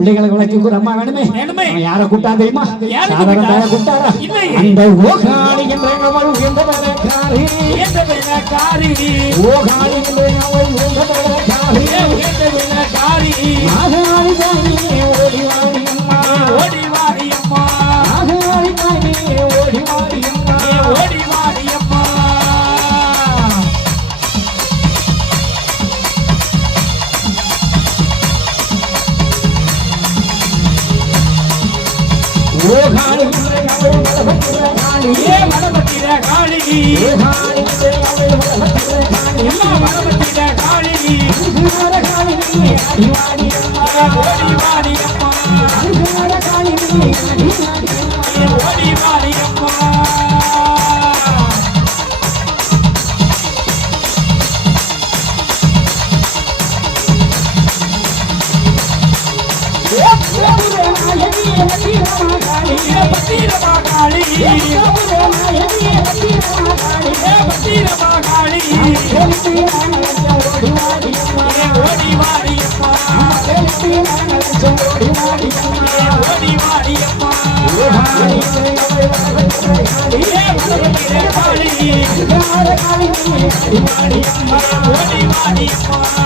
பிள்ளைகளுக்கு விளக்கு ஒரு அம்மா வேணுமே யார கூட்டா தெரியுமா? சாதாரண கூட்டாரா? அந்த ஓகாளி என்ற அவள் எந்த வேலைக்காரி ஓகாளி என்ற அவள் எந்த வேலைக்காரி நாகாளி தானி ஓடி வாடி அம்மா ஓடி வாடி அம்மா நாகாளி தானி ஓடி வாடி அம்மா ஓடி வாடி அம்மா ஓகாளி அவள் வளபத்திர காளி வளபத்திர காளி ஓகாளி அவள் வளபத்திர காளி வளபத்திர காளி அனுசார காளி அடிவாடி அம்மா ஓடிவாடி அம்மா அனுசார காளி அடிவாடி அம்மா ஓடிவாடி அம்மா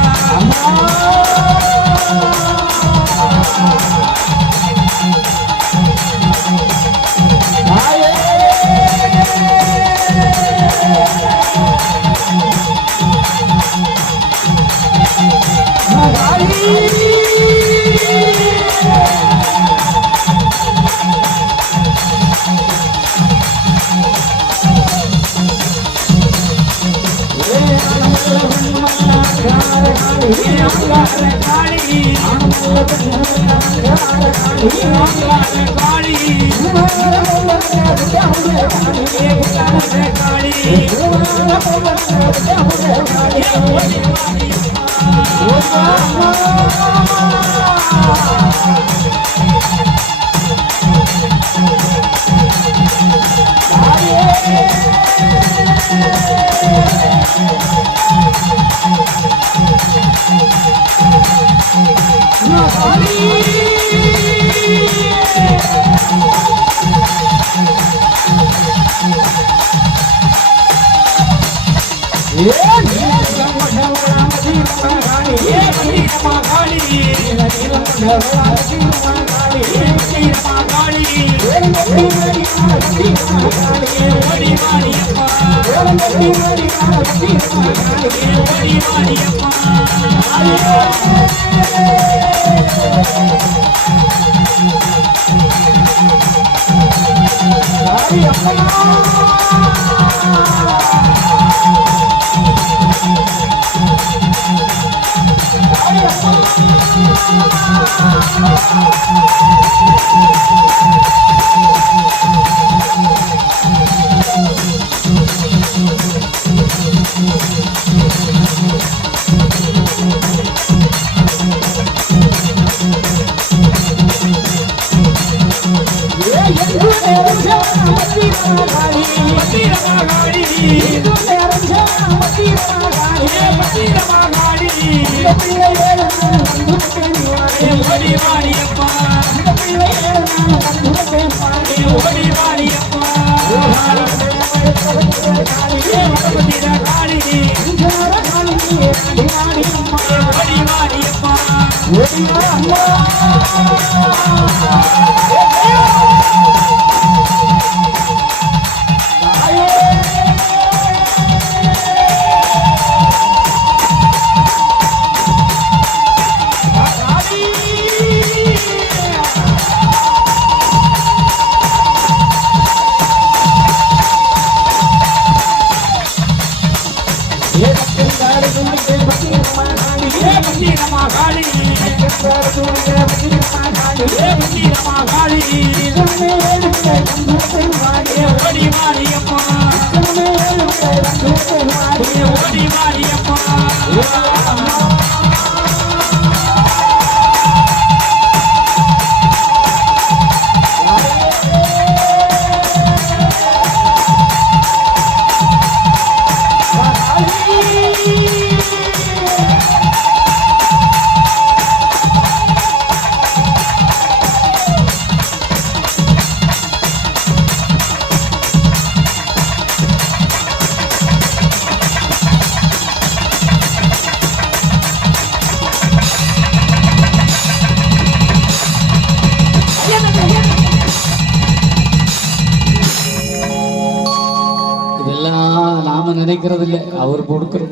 நினைக்கிறது இல்லை. அவர் கொடுக்குற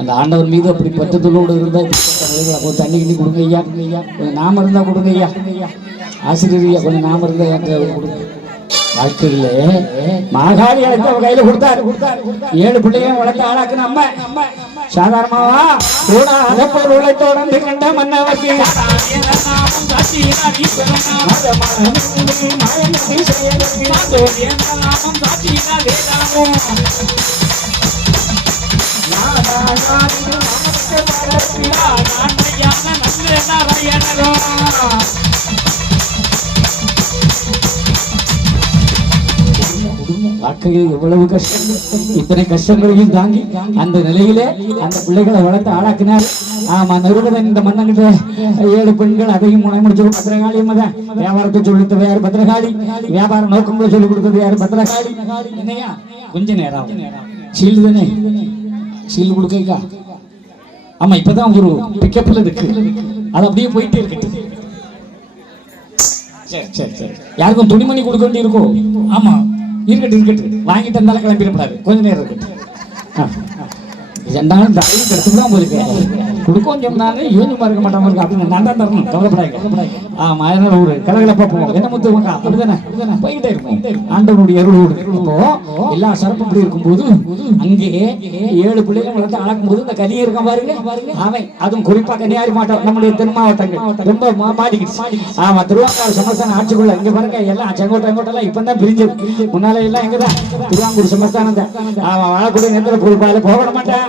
அந்த ஆண்டவர் மீது அப்படி பற்றுதலோடு இருந்தால் அப்போ தண்ணி கிண்ணி கொடுங்க ஐயா, கொஞ்சம் நாம இருந்தால் கொடுங்க ஐயா, ஆசிரியர் ஐயா கொஞ்சம் நாம இருந்தால் கொடுங்க. வாழ்க்கையில மாகாளி அழைத்து அவ கையில கொடுத்தாரு. 7 பிள்ளையும் வளர்த்து ஆளாக்குன அம்மா சாதாரணமாவா கூட அகப்பொருள் உழைத்தோடு கண்ட மன்னவருக்கு வாழ்க்கையில் எவ்வளவு கஷ்டம், இத்தனை கஷ்டங்களையும் தாங்கி அந்த நிலையிலே அந்த பிள்ளைகளை வளர்த்து ஆளாக்கினார். ஆமா, நிருபதன் இந்த மன்னங்கிட்ட 7 பெண்கள், அதையும் முனை முடிச்சு பத்திரகாளி தான். வியாபாரத்தை சொல்லித்தது யாரு? பத்திரகாளி. வியாபார நோக்கங்களை சொல்லிக் கொடுத்தது யாரு? பத்திரகாளி. என்னையா கொஞ்ச நேரம் சீல்டு தானே, சீல்டு கொடுக்கா. ஆமா, இப்பதான் ஒரு பிக்கப்ல இருக்கு, அது அப்படியே போயிட்டே இருக்கு. சரி சரி சரி, யாருக்கும் துணிமணி கொடுக்க வேண்டி இருக்கும். ஆமா, இருக்கட்டு வாங்கிட்டு இருந்தாலும் கிளம்பிடப்படாது, கொஞ்ச நேரம் இருக்கட்டு. ரெண்டாலும் தாயும் எடுத்துதான் போயிருக்கேன் கொடுக்கும் சொன்னாங்க, யூனிமா இருக்க மாட்டாம இருக்கு அப்படின்னு நான் தான் தரணும், கவலைப்படாது. ஆமா, அதனால ஒரு கலகலப்பா போவோம். என்ன முத்துவங்க அப்படிதானே போய்கிட்டே இருக்கும் ஆண்டவனுடைய அருளோடு. இப்போ எல்லா சிறப்பு இப்படி இருக்கும்போது அங்கே 7 பிள்ளைகளும் வளர்த்து அளக்கும் போது இந்த கனியை இருக்க பாருங்க, அவன் அதுவும் குறிப்பா கன்னியாகுமரி மாவட்டம், நம்முடைய தென் மாவட்டங்கள் ரொம்ப மாட்டிக்கிட்டு. ஆமா, திருவாங்கூர் சமஸ்தானம் ஆட்சிக்குள்ள இங்க பாருங்க எல்லாம் செங்கோட்டெல்லாம் இப்பதான் பிரிஞ்சது. முன்னால எல்லாம் எங்கதான் திருவாங்கூர் சமஸ்தானம் தான். ஆமா, வாழக்கூடிய நேரத்தில் பொறுப்பால போக மாட்டேன்,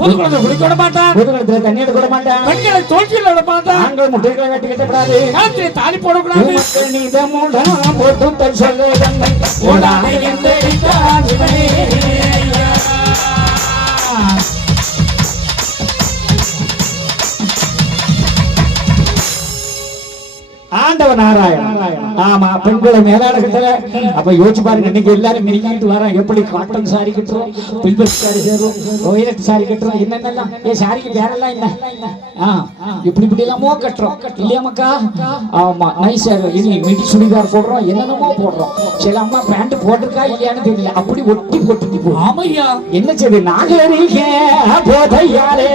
குளிக்க விட மாட்டான், புதுக்குளத்துல தண்ணி எடுக்க விட மாட்டான், பெண்களை தோல்வியில் விட மாட்டான், ஆண்கள் முட்டைகளை வெட்டி கட்டப்படாது, காலத்தில் தாலி போடக்கூடாது. போட்டும் தன் சொல்ல ஆண்டவன் நாராயணன். ஆமா, பெண்களை மேலாட கட்டல. அப்ப யோசிச்சு பாருங்க, இன்னைக்கு எல்லாரும் மினிக்கிட்டு வரோம், எப்படி காட்டன் சாரி கட்டுறோம், பில்பர் சாரி சேரும், ஒயலட் சாரி கட்டுறோம், என்னென்னலாம் சாரிக்கு பேரெல்லாம் என்ன இப்படி இப்படி எல்லாமோ கட்டுறோம் இல்லையா மக்கா? ஆமா, நைஸா இனி மிடி சுடிதார் போடுறோம், என்னென்னமோ போடுறோம். சில அம்மா பேண்ட் போட்டிருக்கா இல்லையான்னு தெரியல, அப்படி ஒட்டி போட்டுட்டு போறோம். ஆமையா, என்ன செய்து நாகரீக போதையாரே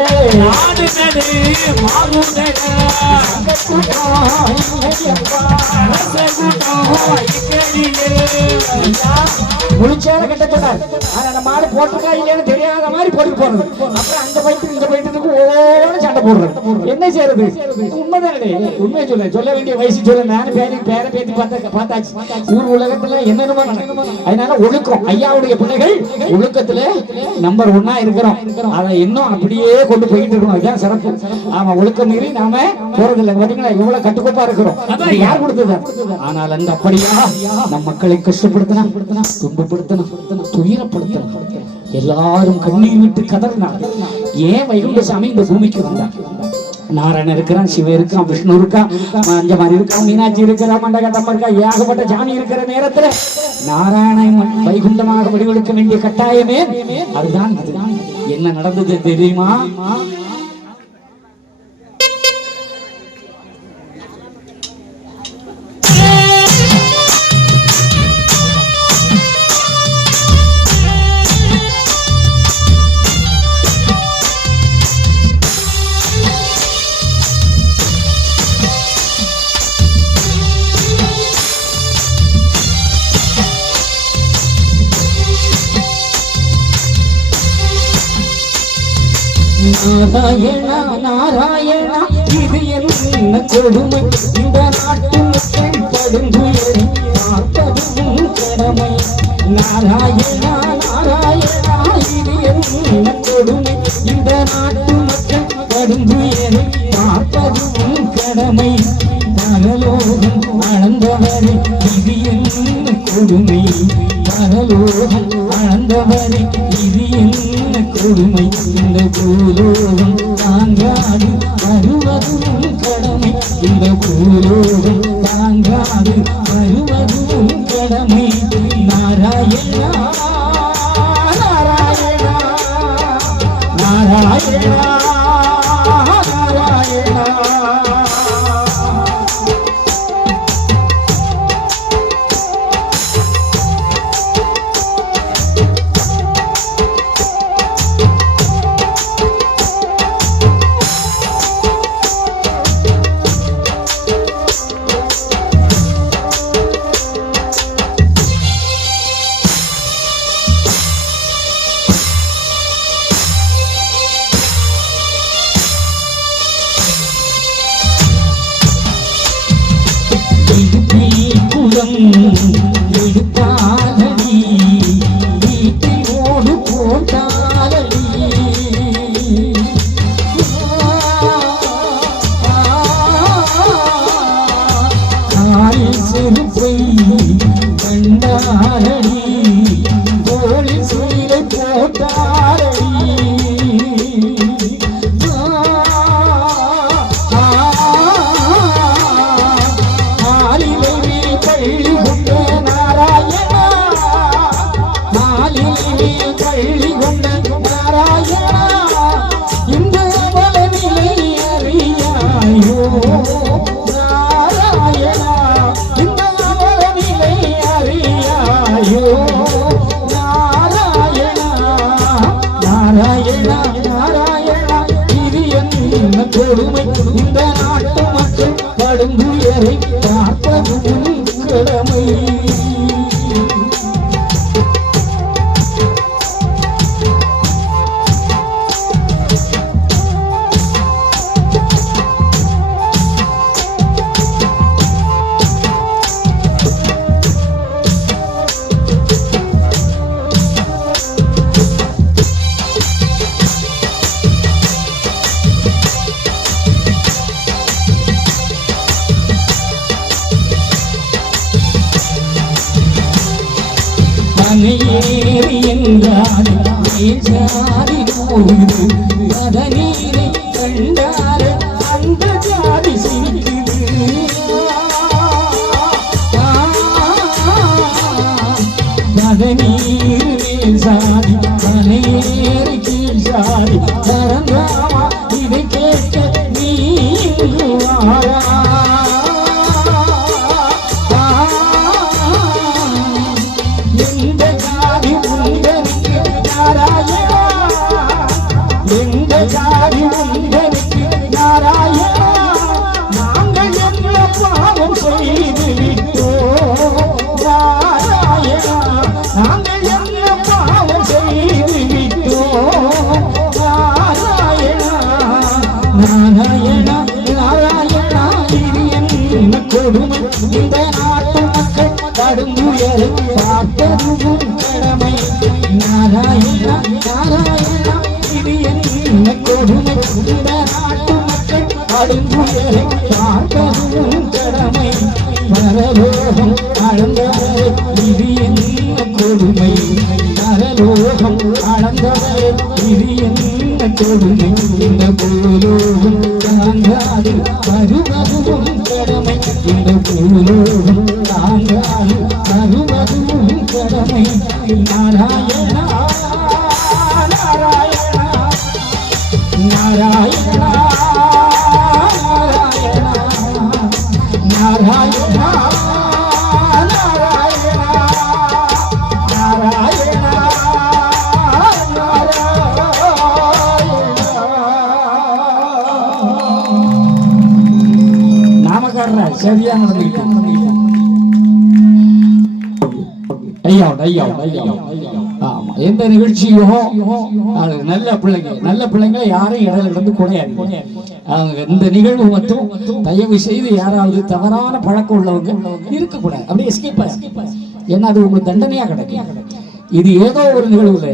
முழிச்சால கட்ட சொன்னார். ஆனா நம்ம ஆளு போட்டிருக்கா இல்லையான்னு தெரியாத மாதிரி போட்டு போறது. அப்புறம் அந்த பைட்டு இந்த பைட்டுக்கு ஓட சண்டை போடுறது. என்ன செய்யறது? உண்மைதானே, உண்மையை சொல்ல வேண்டிய வயசு சொல்ல. நானும் பேர பேத்தி பார்த்தாச்சு. ஊர் உலகத்துல என்னென்னமோ நடக்கும். அதனால ஒழுக்கம், ஐயாவுடைய பிள்ளைகள் ஒழுக்கத்துல நம்பர் 1 இருக்கிறோம். அதை இன்னும் அப்படியே கொண்டு போயிட்டு இருக்கணும். அதுதான் சிறப்பு. ஆமா, ஒழுக்கம் மீறி நாம போறதில்லை. பாத்தீங்களா எவ்வளவு கட்டுக்கோப்பா இருக்கிறோம். யார் கொடுத்தது? ஆனால் அந்த அப்படியா நம் மக்களை கஷ்டப்படுத்தினா, துன்பப்படுத்தினா, துயரப்படுத்தினா, எல்லாரும் கண்ணீர் விட்டு கதறினார். ஏன் வைகுண்ட சாமி இந்த பூமிக்கு வந்தார்? நாராயணன் இருக்கிறான், சிவன் இருக்கான், விஷ்ணு இருக்கான், அஞ்சமாரி இருக்கான், மீனாட்சி இருக்கிறா, மண்டகட்டம் இருக்கா, ஏகப்பட்ட சாமி இருக்கிற நேரத்துல நாராயணன் வைகுண்டமாக வடிவெடுக்க வேண்டிய கட்டாயமே அதுதான். என்ன நடந்தது தெரியுமா? நாராயணா நாராயணா, இது என்ன கொடுமை? இந்த நாட்டு மக்கள் படுந்துயரை பார்ப்பதும் கடமை. நாராயணா நாராயணா, இது என்ன கொடுமை? இந்த நாட்டு மக்கள் படுந்துயரை பார்ப்பதும் கடமை. பரலோகம் அளந்தவரை இது என்ன கொடுமை? பரலோகம் அளந்தவரை இது என்ன கொடுமை? இந்த பூலோகம் தாங்காது வருவதும் கடமை. இந்த பூலோகம் தாங்காது வருவதும் கடமை. நாராயணா நாராயணா நாராயணா நாராயணா. தெய்வம் எடுத்தாலடி வீட்டோடு போட்டாலடி செருப்பை கண்டாரடி தோழி சீலை போட்டாரடி ஆலிலை பள்ளி கொண்ட நாராயணா ஆலிலை பள்ளி கொண்ட நாராயணா இந்த வளநிலை அறியாயோ கொடுமை இந்த நாட்டு மக்கள் படுந்துயரை பார்ப்பதும் கடமை ஏறி என்றால் ஜாதி போகுது அதனீரை கண்டார அந்த ஜாதி சிரிக்குது அதனீர் மேல் சாதி அதனேறி கீழ் சாதி தரந்தாமா இதை கேட்க நீ வாரா கொடுமை இந்த நாட்டு மக்கள் கடுங்குயரை பார்ப்பதும் கடமை நாராயணா நாராயணா இது என்ன கொடுமை இந்த நாட்டு மக்கள் கடுங்குயரை பார்ப்பதும் கடமை பரலோகம் அளந்தவரை இது என்ன கொடுமை பரலோகம் அளந்தவரை இது என்ன கொடுமை இந்த பூலோகம் தாங்காது வருவதும் கடமை இந்த பூலோகம் தாங்காது வருவதும் கடமை நாராயணா நாராயணா நாராயணா நாராயணா நாராயணா சரியான எந்த நிகழ்ச்சியோ நல்ல பிள்ளைங்க யாரும் இடையில இருந்து குறையாது. இந்த நிகழ்வு மட்டும் தயவு செய்து யாராவது தவறான பழக்கம் உள்ளவங்க இருக்கக்கூடாது, அப்படியே எஸ்கேப். ஏன்னா அது உங்களுக்கு தண்டனையா கிடைக்கும். இது ஏதோ ஒரு நிகழ்வுல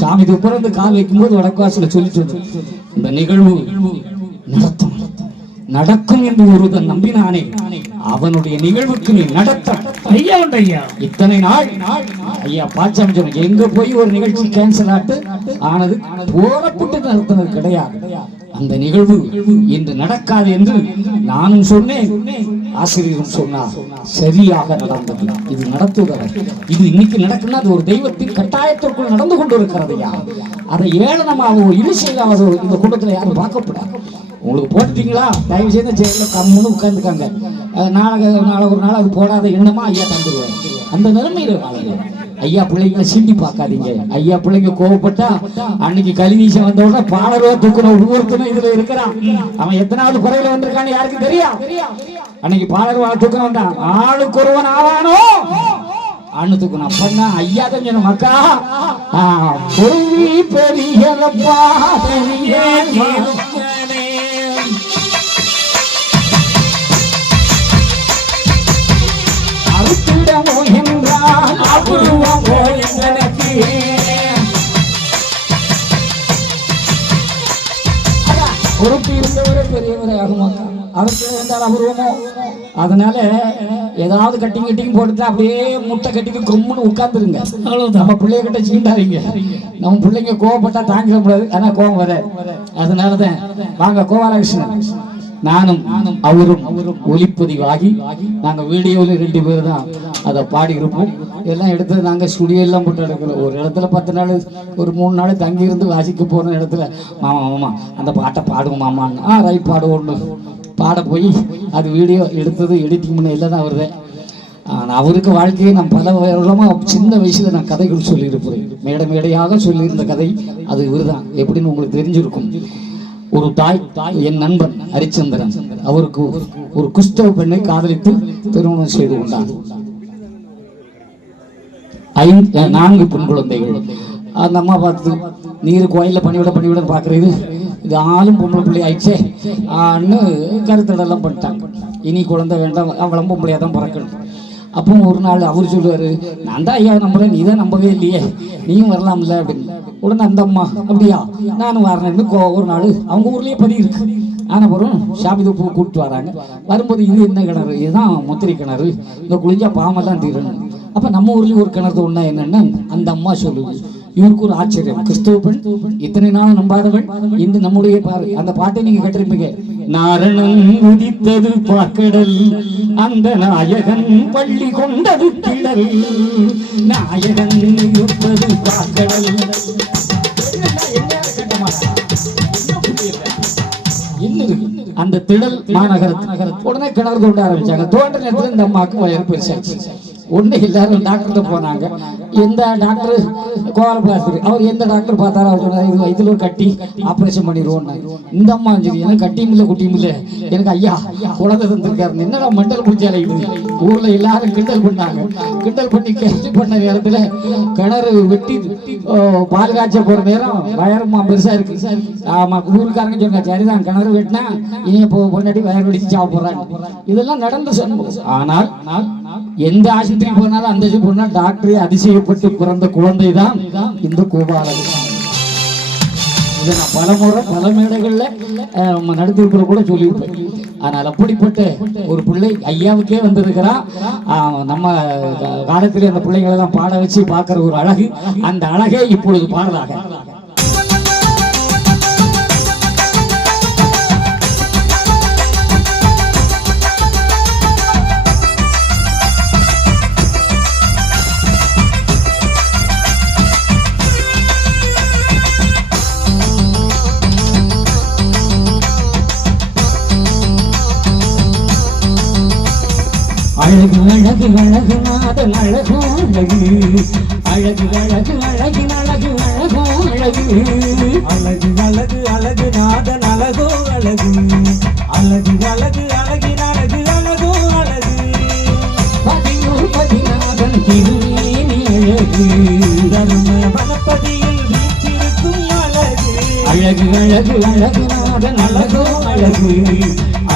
சாமி துப்புறந்து கால் வைக்கும் போது வடக்குவாசல சொல்லிட்டு இந்த நிகழ்வு நடக்கும் என்று ஒருவன் நம்பினானே அவனுடைய நிகழ்வுக்கு நீ நடத்த ஐயா இத்தனை நாள் ஐயா பாச்சாமி சொன்ன எங்க போய் ஒரு நிகழ்ச்சி கேன்சல் ஆனது போறப்பட்டு நடத்தினது கிடையாது. அந்த நிகழ்வு இன்று நடக்காது என்று நானும் சொன்னேன், ஆசிரியரும் சொன்னார். சரியாக நடந்தது. இது நடத்துகிறார். இது இன்னைக்கு நடக்குன்னா அது ஒரு தெய்வத்தின் கட்டாயத்திற்குள் நடந்து கொண்டு இருக்கிறது. அதை ஏளனமாக இழிசையாக இந்த கூட்டத்தில் யாரும் பார்க்கப்படாது. உங்களுக்கு போட்டுட்டீங்களா, தயவு செய்து ஜெயிலில் கம்முன்னு உட்காந்துக்காங்க. நாளை ஒரு நாள் அது போடாத என்னமா ஐயா தந்துடுவார். அந்த நிலைமையில ஐயா பிள்ளைங்களை சீண்டி பார்க்காதீங்க. ஐயா பிள்ளைங்க கோவப்பட்டா அன்னைக்கு கலிவீசம் வந்த உடனே பாடலோ தூக்கணும் ஒவ்வொருத்தனும் இதுல இருக்கிறான். அவன் எத்தனாவது குறையில வந்திருக்கான்னு யாருக்கு தெரியும்? அன்னைக்கு பாடல்வா தூக்கணும் தான் ஆளுக்கு ஒருவன் ஆவானோ அண்ணு தூக்கணும். அப்பன்னா ஐயா தான் மக்கா பொருவி பெரியதப்பா பெரிய அபூர்வமோ. அதனால ஏதாவது கட்டிங் போட்டுட்டு அப்படியே முட்டை கட்டிட்டு கொம்முன்னு உட்கார்ந்துருங்க. நம்ம பிள்ளைய கிட்ட சீண்டாதீங்க. நம்ம பிள்ளைங்க கோவப்பட்டா தாங்கிட முடியாது, ஆனா கோவம் வர. அதனாலதான் வாங்க கோபாலகிருஷ்ணன் நானும் அவரும் ஒளிப்பதிவாகி நாங்க வீடியோவில் 2 பேர் தான் அதை பாடி இருப்போம். எல்லாம் எடுத்து நாங்க ஸ்டுடியோ எல்லாம் போட்டு எடுக்கிறோம். ஒரு இடத்துல 10 நாள் ஒரு 3 நாள் தங்கி இருந்து வாசிக்க போன இடத்துல மாமா அந்த பாட்டை பாடுவோம் மாமான்னு ரைட் பாடுவோம்னு பாட போய் அது வீடியோ எடுத்தது எடிட்டிங் பண்ண இல்லை தான் வருது. அவருக்கு வாழ்க்கையை நான் பல வருடமாக சின்ன வயசுல நான் கதைகள் சொல்லியிருப்பேன். மேடையாக சொல்லியிருந்த கதை அது இவருதான். எப்படின்னு உங்களுக்கு தெரிஞ்சிருக்கும். ஒரு தாய் என் நண்பன் ஹரிச்சந்திரன் அவருக்கு ஒரு கிறிஸ்தவ பெண்ணை காதலித்து திருமணம் செய்து கொண்டார். 4 பெண் குழந்தைகள். அந்த அம்மா பார்த்து நீர் கோயிலில் பணிவிட பார்க்குறது இது ஆளும் பொம்பளை பிள்ளை ஆயிடுச்சே ஆன்னு கருத்தடெல்லாம் பண்ணிட்டாங்க. இனி குழந்தை வேண்டாம், அவளும் பொம்பளையாக தான் பிறக்கணும். அப்போ ஒரு நாள் அவர் சொல்லுவார், நான் தான் ஐயா நம்புறேன், நீ தான் நம்பவே இல்லையே, நீயும் வரலாம்ல அப்படின்னு. உடனே அந்த அம்மா அப்படியா நானும் வரேன்னு ஒரு நாள் அவங்க ஊர்லேயே பதிவு இருக்கு. ஆனால் பிறகு ஷாபிதை கூப்பிட்டு வராங்க. வரும்போது இது என்ன கிணறு, இதுதான் முத்திரை கிணறு, இந்த குளிஞ்சா பாமெல்லாம் தீரணும். அப்போ நம்ம ஊர்லேயும் ஒரு கிணறு ஒன்றா என்னன்னா அந்த அம்மா சொல்லுது. இவருக்கு ஒரு ஆச்சரியம், கிறிஸ்தவ பெண் இத்தனை நாள் நம்பாதவன் இன்று நம்முடைய பாரு. அந்த பாட்டை நீங்க கேட்டிருப்பீங்க. நாரணன் உதித்தது பாக்கடல், அந்த நாயகன் பள்ளி கொண்டது கிடல், நாயகன் இருப்பது பாக்கடல். அந்த திடல் மாநகரத்து உடனே கிணறு தோண்ட ஆரம்பிச்சாங்க. தோண்ட நேரத்தில் இந்த அம்மாவுக்கு வயறு பெருசாச்சு. ஒண்ணு எல்லாரும் டாக்டர்கிட்ட போனாங்க. எந்த டாக்டர் கோபாலபிளாஸ்திரி அவர் எந்த டாக்டர் பார்த்தாரோ அவங்க இதுல ஒரு கட்டி ஆப்ரேஷன் பண்ணிடுவோம். இந்த அம்மா சரி எனக்கு கட்டியும் இல்லை குட்டியும் இல்லை, எனக்கு ஐயா குழந்தை தந்திருக்காரு. என்னடா மண்டல் முடிச்சாலே ஊர்ல எல்லாரும் கிண்டல் பண்ணாங்க. கிண்டல் பண்ணி கேள்வி பண்ண நேரத்துல கிணறு வெட்டி பால் காய்ச்ச போற நேரம் வயரமா பெருசா இருக்கு. ஆமா ஊருக்காரங்க சொன்னாங்க, சரிதான் கிணறு வெட்டினா இனி பொன்னாடி வயர் வெடிச்சு சாப்பிடுறாங்க. இதெல்லாம் நடந்த சம்பவம். ஆனால் எந்த ஆஸ்பத்திரி போனாலும் அந்த போனால் டாக்டரே அதிசயப்பட்டு பிறந்த குழந்தை தான் இந்த கோபாலகிருஷ்ணன். இதை நான் பல முறை பல மேடைகள்ல நடத்திருக்கிற கூட சொல்லியிருப்பேன். ஆனால் அப்படிப்பட்ட ஒரு பிள்ளை ஐயாவுக்கே வந்திருக்கிறான். நம்ம காலத்திலே அந்த பிள்ளைகளை எல்லாம் பாட வச்சு பார்க்கிற ஒரு அழகு, அந்த அழகே இப்பொழுது பாடலாக. அழகு அழகு அழகு நாதன் அழகோ அழகு, அழகு அழகு அழகு அழகு அழகோ அழகு, அழகு அழகு அழகு நாதன் அழகோ அழகு, அழகு அழகு அழகு அழகு அழகோ அழகு, பதினோரு பதிநாதன் திருமேனி அழகு, தர்ம வனப்பதியில் வீற்றிருக்கும் அழகு, அழகு அழகு அழகு நாதன் அழகோ அழகு,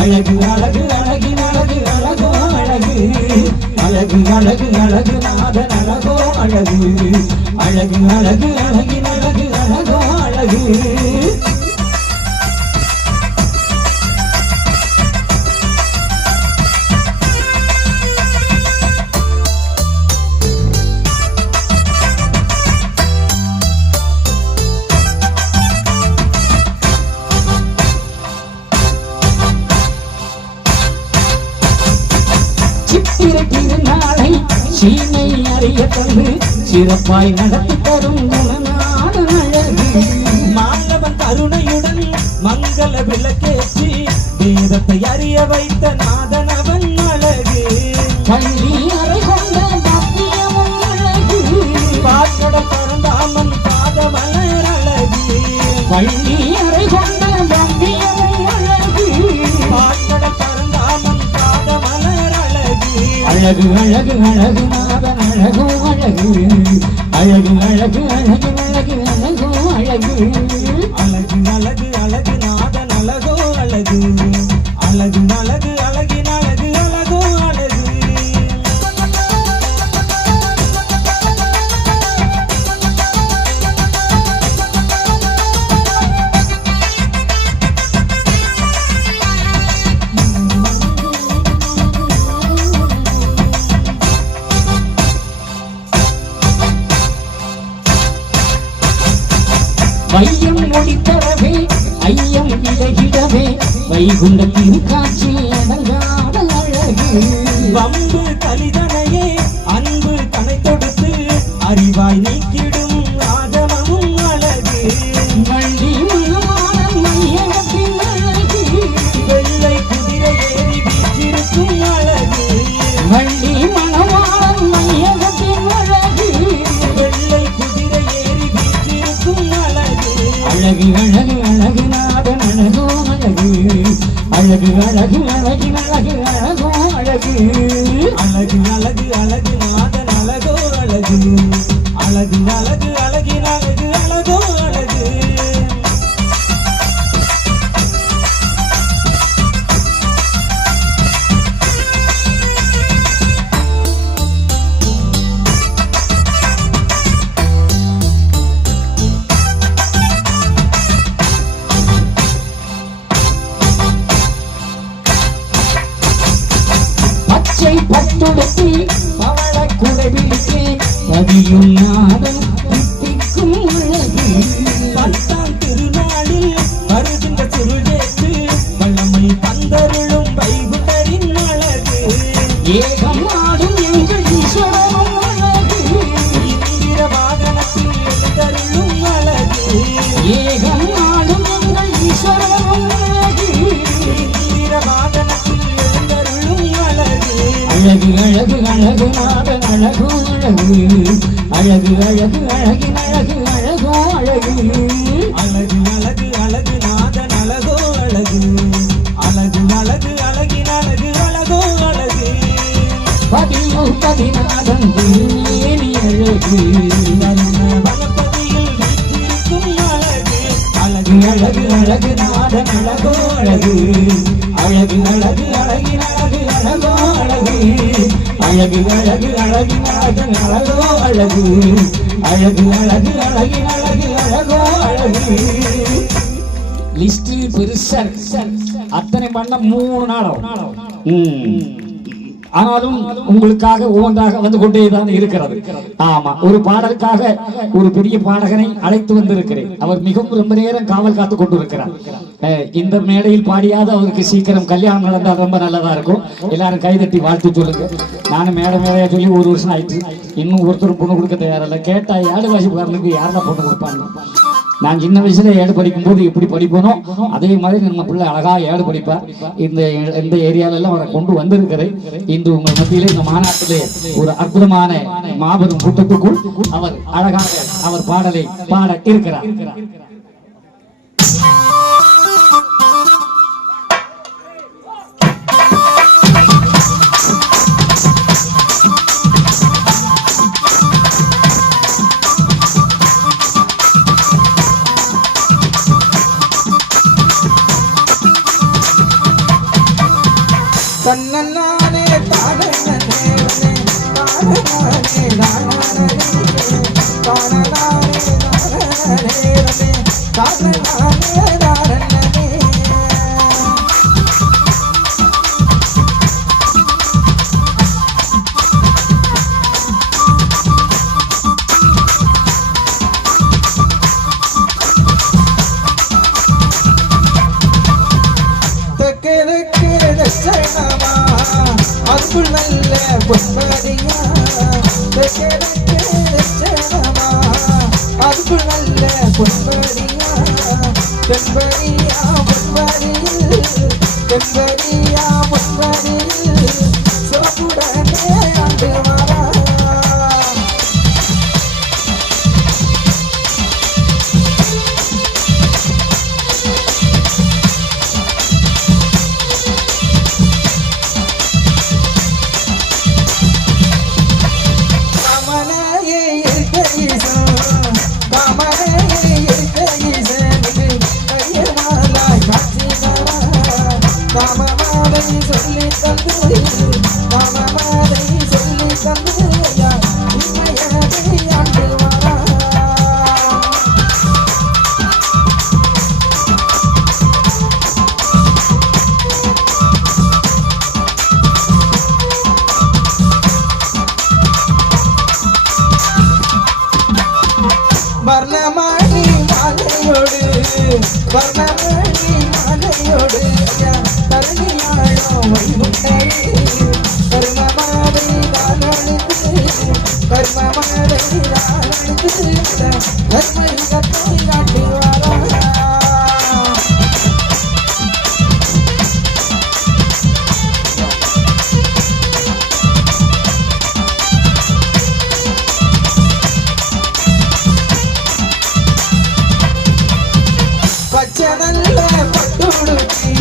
அழகு அழகு அழகு அழகு அழகோ அழகு, அழகு அழகு அழகு நாதன் அழகோ அழகு, அழகு அழகு அழகு அழகு அழகோ அழகு. திருநாளை சீனை அறிய தந்து சிறப்பாய் நடத்தி தரும் குணநாடு அழகு, மாணவன் கருணையுடன் மங்கள விளக்கேற்றி வேதத்தை அறிய வைத்த நாதனவன் அழகு, பள்ளி அறை கொண்ட பத்தியமும் அழகு, பாக்கடல் பரந்தாமன் பாதமலர் அழகு, பள்ளி அறை கொண்ட பத்தியமும் அழகு, பாக்கடல் பரந்தாமன் பாதமலர் அழகு, அழகு அழகு அழகு நாதன் அழகோ அழகு, அழகு அழகு அழகு அழகு அழகோ அழகு, அழகு அழகு அழகு நாதன் அழகோ அழகு, அழகு அழகு அழகின் அழகு அழகோ அழகு. வையம் ஒளிப்பரவே ஐயம் விலகிடவே வைகுண்டத்தின் காட்சி அடங்காத அழகு வம்பு கலிதனையே அன்பு தனை தொடுத்து அறிவாய் நீக்கிடும் ஆகமமும் அழகு வள்ளி மணமான மையகத்தின் அழகு வெள்ளை குதிரை ஏறி வீற்றிருக்கும் அழகு வள்ளி மணமான மையகத்தின் அழகு வெள்ளை குதிரை ஏறி வீற்றிருக்கும் அழகு அழகு அழகு அழகு நாதன் அழகோ அழகு அழகு அழகு அழகின் அழகு அழகோ அழகு அழகு அழகு அழகு நாதன் அழகோ அழகு அழகு அழகு அழகின் அழகு அழகோ அழகு பச்சை பட்டுடுத்தி பவள குடைபிடித்தே பதியும் நாதன் தித்திக்கும் அழகு பத்தாம் திருநாளில் வருகின்ற சுருளேற்று வல்லமை தந்தருளும் வைகுண்டரின் அழகு ஏகம் ஆடும் எங்கள் ஈஸ்வரனும் அழகு இந்திர வாகனத்தில் எழுந்தருளும் அழகு ஏகம் ஆடும் எங்கள் ஈஸ்வரனும் அழகு இந்திர வாகனத்தில் எழுந்தருளும் அழகு அழகு அழகு அழகு நாதன் அழகோ அழகு அழகு அழகு அழகின் அழகு அழகோ அழகு அழகு அழகு அழகு நாதன் அழகோ அழகு அழகு அழகு அழகின் அழகு அழகோ அழகு பதியோ பதிநாதன் திருமேனி அழகு வனப்பதியில் வீற்றிருக்கும் அழகு அழகு அழகு அழகு நாதன் அழகோ அழகு அழகு அழகு அழகின் அழகு அழகோ அழகு அழகு அழகு அழகின் நாதன் அழகோ அழகு அழகு அழகு அழகின் அழகு அழகோ அழகு லிஸ்ட் பெருசா இருக்கு. அத்தனை பண்ண 3 நாளும் ஆனாலும் உங்களுக்காக ஒவ்வொன்றாக வந்து கொண்டே தான் இருக்கிறது. ஆமா, ஒரு பாடலுக்காக ஒரு பெரிய பாடகனை அழைத்து வந்திருக்கிறேன். அவர் மிகவும் ரொம்ப நேரம் காவல் காத்து கொண்டிருக்கிறார். இந்த மேடையில் பாடியாத அவருக்கு சீக்கிரம் கல்யாணம் நடந்தால் ரொம்ப நல்லதா இருக்கும். எல்லாரும் கைதட்டி வாழ்த்து சொல்லுங்க. நானும் மேடையா சொல்லி 1 வருஷம் ஆயிடுச்சு. இன்னும் ஒருத்தரும் பொண்ணு கொடுக்க தயாரில்லை. கேட்டா 7 வயசுக்காரனுக்கு யாரெல்லாம் பொண்ணு கொடுப்பாங்க? நான் சின்ன வயசுல 7 படிக்கும் போது எப்படி படிப்பனோ அதே மாதிரி நம்ம பிள்ளை அழகா 7 படிப்பார். இந்த ஏரியால எல்லாம் அவரை கொண்டு வந்திருக்கிறேன். இன்று உங்கள் மத்தியிலே இந்த மாநாட்டிலே ஒரு அற்புதமான மாபெரும் கூட்டத்துக்குள் அவர் அழகாக அவர் பாடலை பாட இருக்கிறார். தன்னே தானே அன்பு நல்ல பொன்படியா அன்பு நல்ல பொன்படியா தென்படியா பொன்படியில் தென்படியா பொன்படியில் சிறப்புடனே ஆண்டு வரா வர்ணமணி மாலையோடு தரணியாழம் வைகுண்டரே கர்மமாவை நாளெடுத்து கர்மமாவை நாளெடுத்து கர்மை கத்தை காட்டி வாரா பச்சனல்ல பட்டுடுச்சி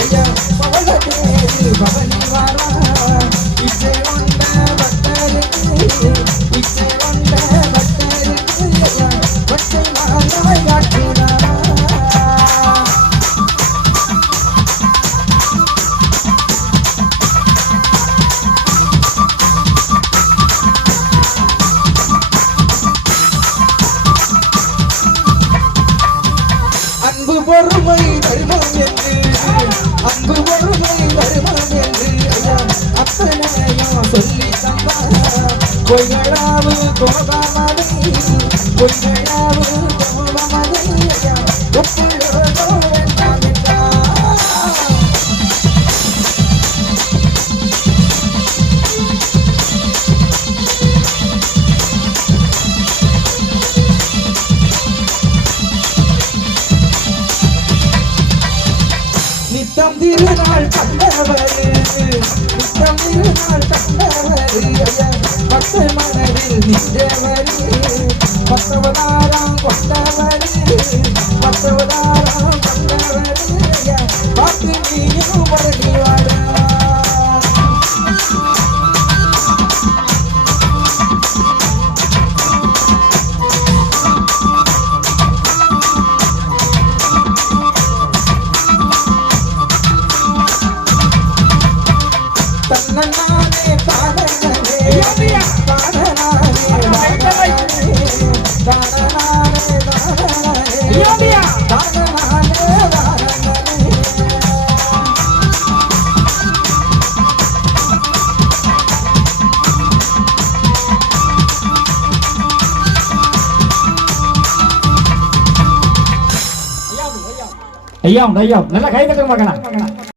ஐயா பவளதேவி பவனி வாரா இச்சை கொண்ட பக்தருக்கு இச்சை கொண்ட பக்தருக்கு ஐயா பச்சை மாலாய் காட்டினாரா அன்பு பொறுமை தருமம் என்று அன்பு பொறுமை தருமம் என்று அத்தனையும் சொல்லி தந்தார் பொய்களாவு கோபமதை பொய்களாவு கோபமதை ஒப்புள்ளோ வேண்டாம் என்றார் நித்தம் திருநாள் கண்டவரே நித்தம் திருநாள் கண்டவரே ஐயா பத்து மனதில் நின்றவரே பத்தவதாரம் கொண்டவரே பத்தவதாரம் கொண்டவரே ஐயா பார்த்து நீயும் பழகி வாடா தன்னே தானே ஐயா நல்லா கை தட்டுங்க பார்க்கலாம்